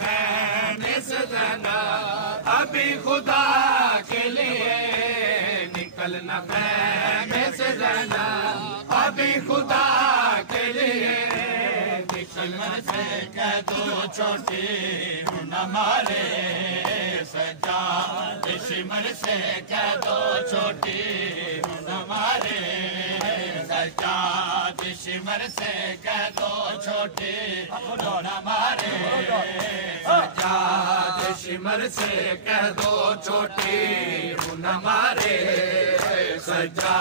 खैमे से जना, अभी खुदा के लिए निकलना खैमे से जना, अभी खुदा के लिए दुश्मन से कह दो छोटी न मारे सजा, दुश्मन से कह दो छोटी न मारे सजा, दुश्मन से कह दो छोटी न मारे सजा, दुश्मन से कह दो छोटी न मारे सजा,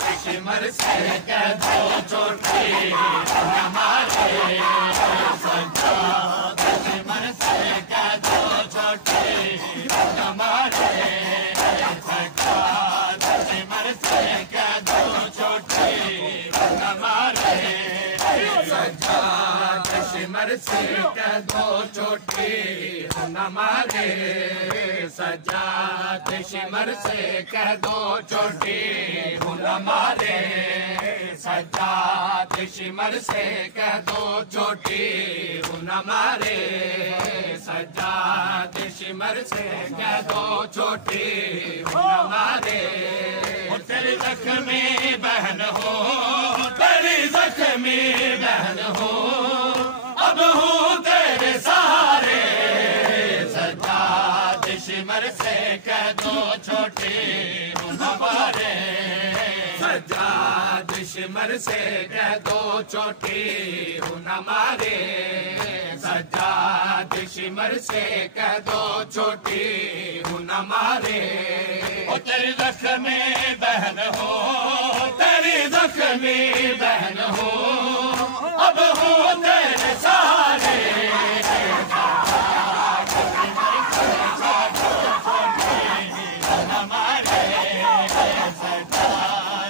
दुश्मन से कह दो छोटी न मारे सजा, दुश्मन से कह दो छोटी न मारे सजा, दुश्मन से कह दो छोटी न मारे सजा, दुश्मन से कह दो छोटी न मारे सजा, दुश्मन से कह दो छोटी न मारे सजा, दुश्मन से कह दो छोटी न मारे सजा, दुश्मन से कह दो छोटी न मारे। तेरी जख्मी बहन हो, तेरी जख्मी बहन हो, अब हूँ तेरे सहारे सजा, दुश्मन से कह दो छोटी हमारे सजा, दुश्मन से कह दो छोटी हमारे सजा, दुश्मन से कह दो छोटी हमारे। ओ तेरी जख्मी बहन हो, तेरी जख्मी बहन हो, अब हूँ तेरे सहारे हमारे सजा,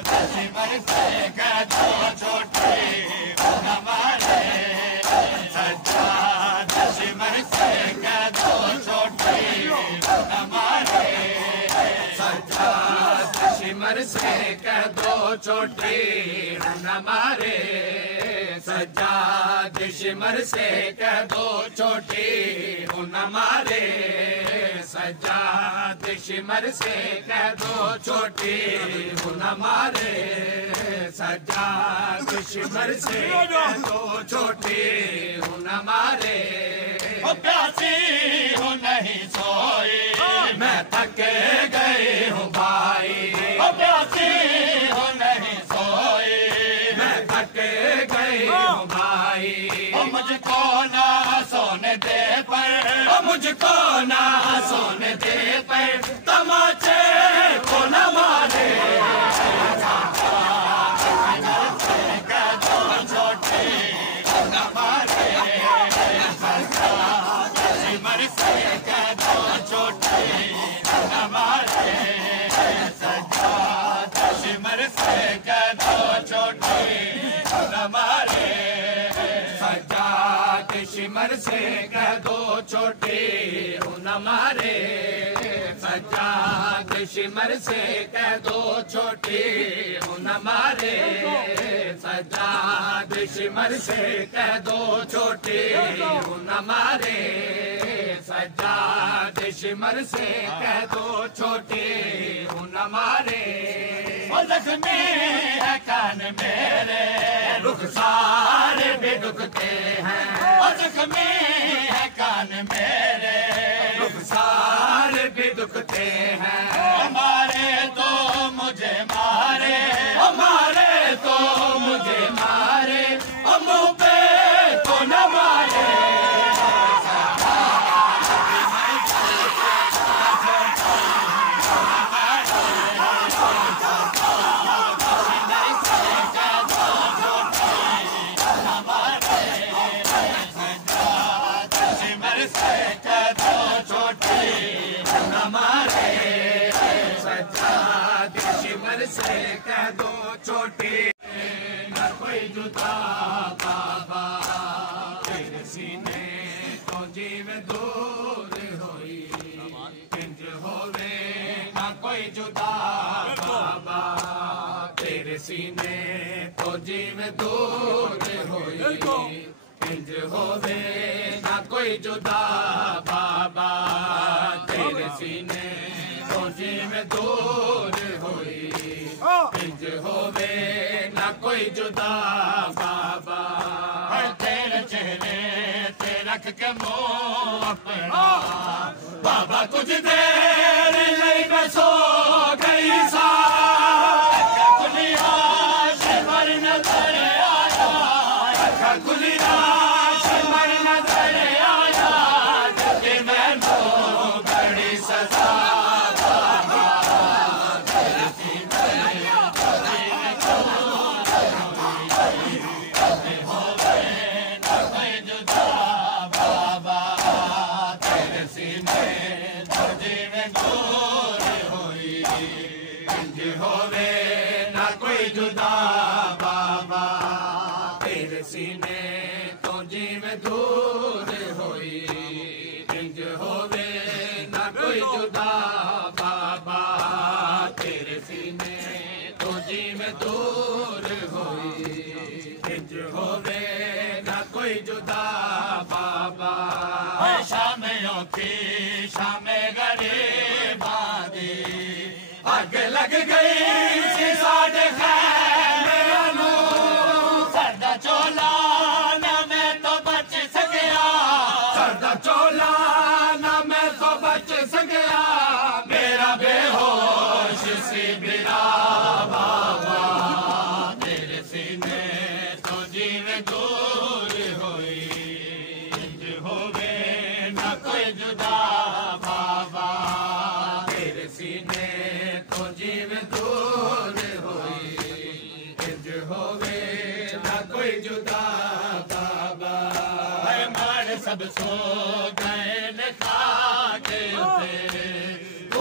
दुश्मन से कह दो छोटी हमारे सजा, दुश्मन से कह दो छोटी हमारे सजा, दुश्मन से कह दो छोटी हमारे सजा, दुश्मन से कह दो छोटी हमारे सजा, दुश्मन से कह दो छोटी हमारे सजा, दुश्मन से कह दो छोटी हमारे। ओ प्यासी हूँ नहीं सोई, मैं थक गई हूँ भाई, ओ प्यासी हूँ नहीं सोई, मैं थक गई हूँ भाई, ओ मुझको ना सोने दे पर, ओ मुझको ना सोने दे पर, तमाचे को न मारे कह दो छोटी न मारे सजा, दुश्मन से कह दो छोटी न मारे सजा, दुश्मन से कह दो छोटी न मारे सजा, दुश्मन से कह दो छोटी न मारे सजा, दुश्मन से कह दो छोटी न मारे सजा, दुश्मन से कह दो छोटी न मारे सजा, दुश्मन से कह दो छोटी न मारे। ओ जख्मी है कान मेरे, रुखसार भी दुखते हैं, ओ जख्मी है कान मेरे, रुखसार भी दुखते हैं, हमारे तो मुझे मारे, हमारे तो मुझे मारे, मुँह पे तो न मारे से कह दो छोटी न कोई जुदा बाबा, तेरे सीने तो जीव दूर होई, इंज होवे न कोई जुदा बाबा, तेरे सीने तो जीव दूर होई, इंज होवे ना कोई जुदा बाबा तेरे सीने तो जिवें दूर होई इंज होवे ना कोई जुदा बाबा तेरे चेहरे ते रख के मोह अपना बाबा कुछ देर नहीं मैं सो गई सा खुलिया शमर नजर आया खुलिया शमर नजर आया कि मैनू बड़ी सजा सीने तो जिवें दूर होई इंज होवे ना कोई जुदा बाबा तेरे सीने तो जिवें दूर होई इंज होवे ना कोई जुदा बाबा शाम औखी शाम गरीबा दी अग लग गई सी साडे खैमे नू सरदा चोला ना मैं तो बच सकिया सरदा चोला ना मैं तो बच सकिया मेरा बेहोश सी बिरा बाबा तेरे सीने तो जिवें दूर होई इंज होवे ना कोई जुदा बाबा तेरे सीने तो जिवें दूर होई इंज होवे ना कोई जुदा बाबा मार सब सो गए लिखा के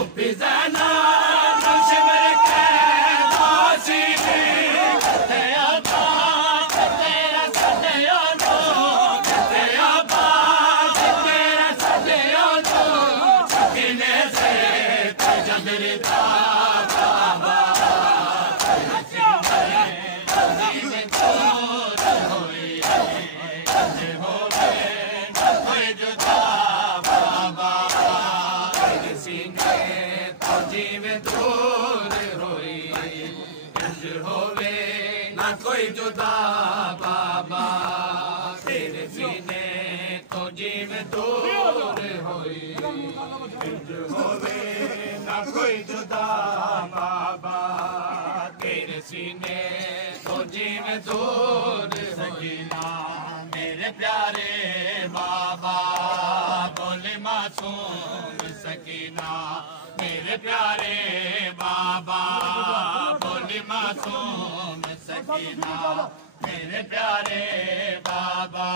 उफी ज़ैना शिमर के दासी कते आबा तेरा सदिया नो कते आबा तेरा सदिया नो किने से तजदरदा कोई जुदा बाबा तेरे सीने तो जिवें दूर होई इंज होवे ना कोई जुदा बाबा तेरे सीने तो जिवें दूर सकीना मेरे प्यारे बाबा बोले मासूम सकीना मेरे प्यारे बाबा बोले मासूम सकीना मेरे प्यारे बाबा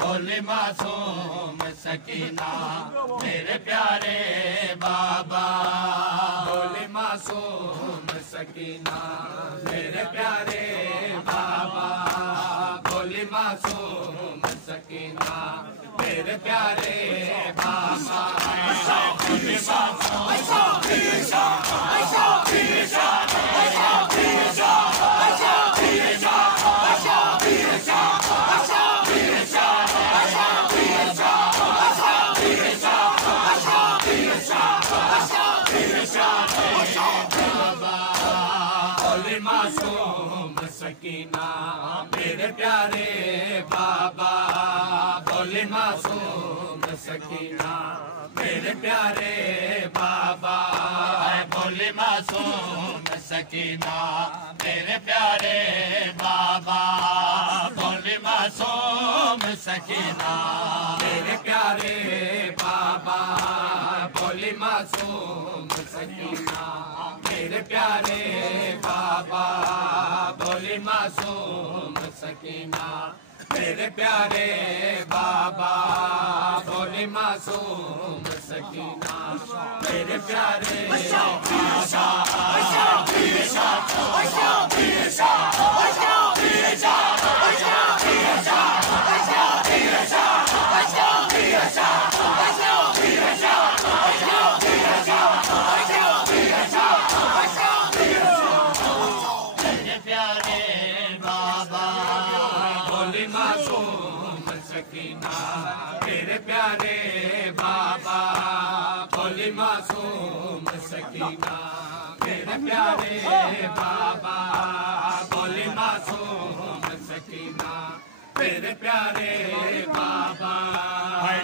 बोले मासूम सकीना मेरे प्यारे बाबा बोले मासूम सकीना मेरे प्यारे बाबा बोले मासूम सकीना मेरे प्यारे बाबा बोले मासूम सकीना मेरे प्यारे बाबा बोले मासूम सकीना मेरे प्यारे बाबा बोले मासूम सकीना मेरे प्यारे बाबा बोले मासूम सकीना मेरे प्यारे बाबा बोले मासूम सकीना मेरे प्यारे बाबा बोले मासूम सकीना मेरे प्यारे बाबा बोले मासूम सकीना मेरे प्यारे मासूम बाबा बोली मासूम सकीना मेरे प्यारे बाबा बोली मासूम सकीना मेरे प्यारे बाबा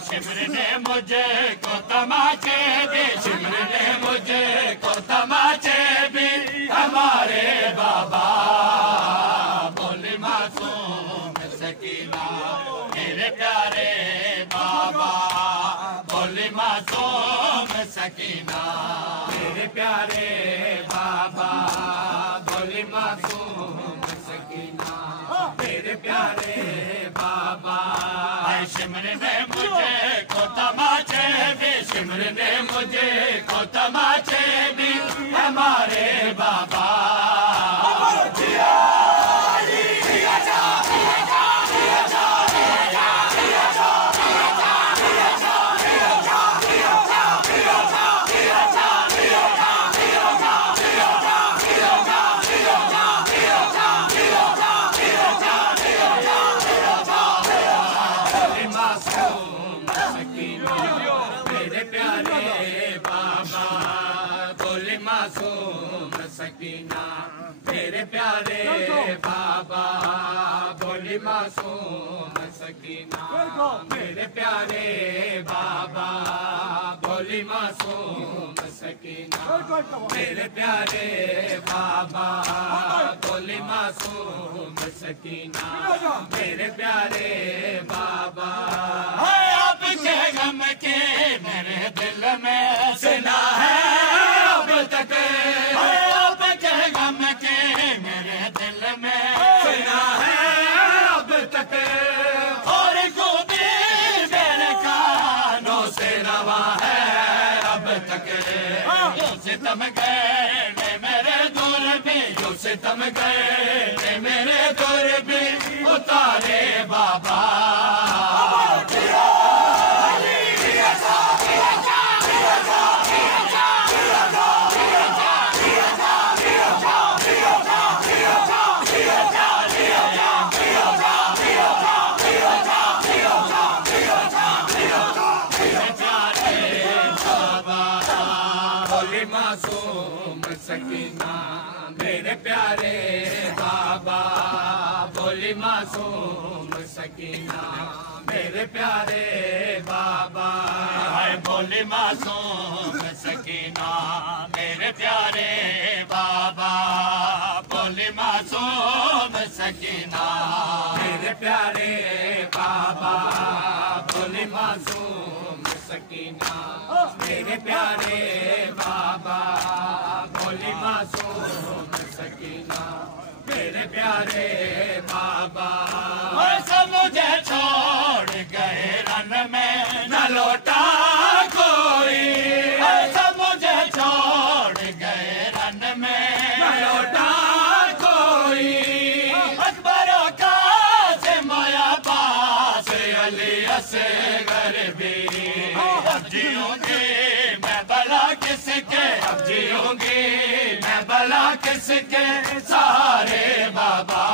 शिमर ने मुझे को तमाचे दे शिमर ने मुझे को तमाचे भी हमारे बाबा बोली मासूम सकीना मेरे प्यारे बाबा बोली मासूम सकीना मेरे प्यारे बाबा बोली मासूम सकीना मेरे प्यारे बाबा शिमर ने मुझे को तमाचे भी शिमर ने मुझे को तमाचे भी हमारे बाबा सकीना मेरे प्यारे बाबा बोली मासूम सकीना मेरे प्यारे बाबा बोली मासूम सकीना मेरे प्यारे बाबा बोली मासूम सकीना मेरे प्यारे बाबा आपके गम के मेरे दिल में सुना है अब तक गम के मेरे दिल में सुना है अब तक और खूबी मेरे कानों से नवा है अब तक यो सितम गए मेरे दूर भी यो सितम गए मेरे दूर भी उतारे बाबा मासूम सकीना मेरे प्यारे बाबा बोली मासूम सकीना मेरे प्यारे बाबा बोली मासूम सकीना मेरे प्यारे बाबा बोली मासूम सकीना मेरे प्यारे बाबा बोली मासूम सकीना मेरे प्यारे बाबा बोली मासूम सकीना मेरे प्यारे बाबा सब मुझे छोड़ गए रन में न लौटा कोई सब मुझे छोड़ गए रन में न लौटा कोई अकबरों का से माया पास अली असगर भी अब जियोगे मैं भला किसके अब जियोगे मैं भला किसके सहारे बाबा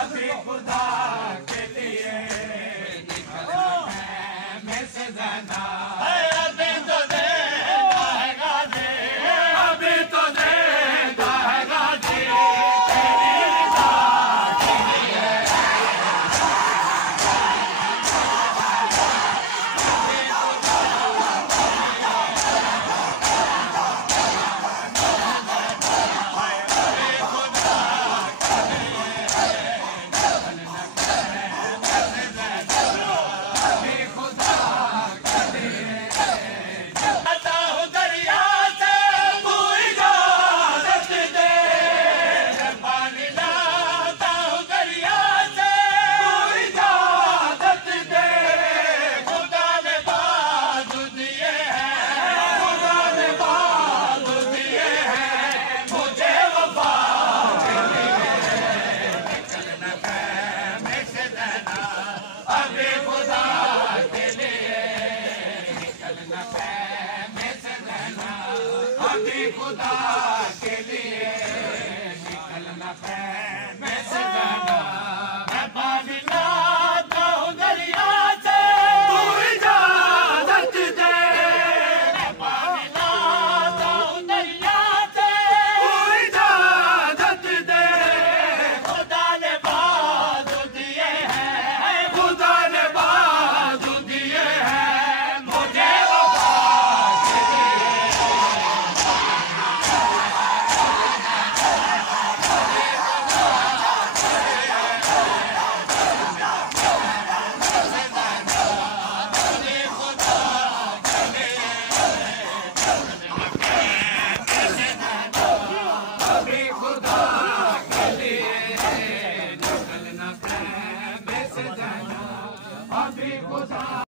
अभी खुदा के लिए में से जाना, मैं पानी लाता हूँ दरिया से, तू इजाजत दे। मैं पानी लाता हूँ दरिया से, तू इजाजत दे। खुदा ने बाजू दिए हैं, खुदा ने बाजू दिए हैं, मुझे वफा के अभी खुदा के लिए निकलना प्रेम से जाना, अभी खुदा